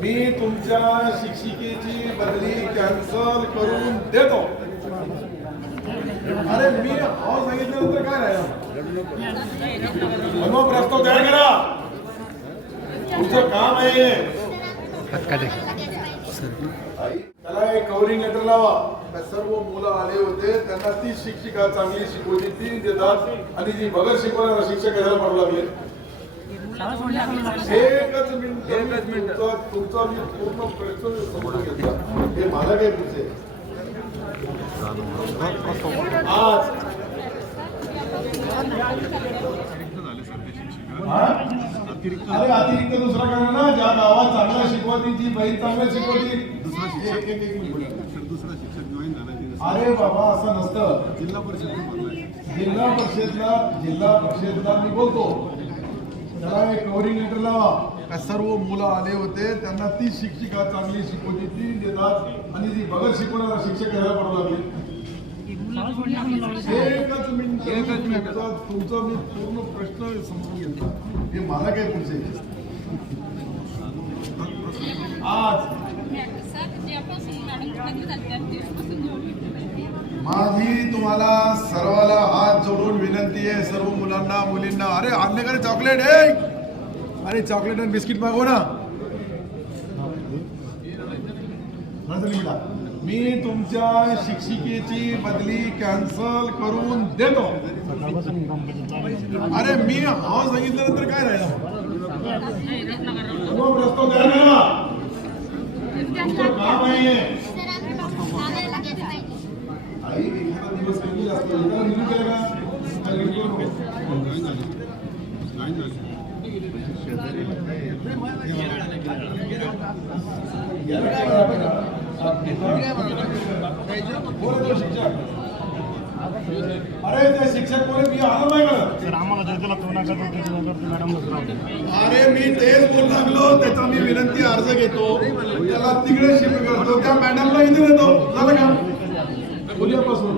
मी तुमच्या शिक्षिकेची बदली कॅन्सल करून देतो. अरे मी हाव सांगितल्यानंतर काय राहिलं? मग प्रस्ताव तयार करा. तुमचं काम आहे. त्याला एक कव्हरिंग लेटर लावा. सर्व मुलं आले होते त्यांना ती शिक्षिका चांगली शिकवली ती देतात आणि जी बगर शिकवणारा शिक्षक यायला पडू लागले. एकच मिनिट तुमचा मी पूर्ण प्रश्न समजून घेतला. हे मला काय पुढचे आज अरे अतिरिक्त दुसरा करा ना. ज्या गावात चांगला शिकवती ती बहीण चांगलं शिकवती. दुसरा शिक्षक जॉईन झाला. अरे बाबा असं नसतं. जिल्हा परिषदला मी बोलतो. त्याला एक कव्हरिंग लेटर लावा. का सर्व मुलं आले होते त्यांना ती शिक्षिका चांगली शिकवती ती देतात आणि जी बगर शिकवणारा शिक्षक यायला पडू लागले. एकच मिनिट तुमचा मी पूर्ण प्रश्न समजून घेतला. हे मला काय पुढचे आज माझी तुम्हाला सर्वाला हात जोडून विनंती आहे. सर्व मुलांना मुलींना अरे आणले का चॉकलेट आहे. अरे चॉकलेट आणि बिस्किट मागव ना. मी तुमच्या शिक्षिकेची बदली कॅन्सल करून देतो. अरे मी हाव सांगितल्यानंतर काय राहिलं? प्रस्ताव तयार करा. तुमचं काम आहे. आई एखादा दिवस कमी असतो. एखादा रिव्ह्यू केला का? अरे ते शिक्षक कोणी मी आलं नाही का? अरे मी तेच बोलू लागलो. त्याचा मी विनंती अर्ज घेतो. त्याला तिकडे शिफ्ट करतो. त्या मॅडमला इथे देतो. झालं का? उद्यापासून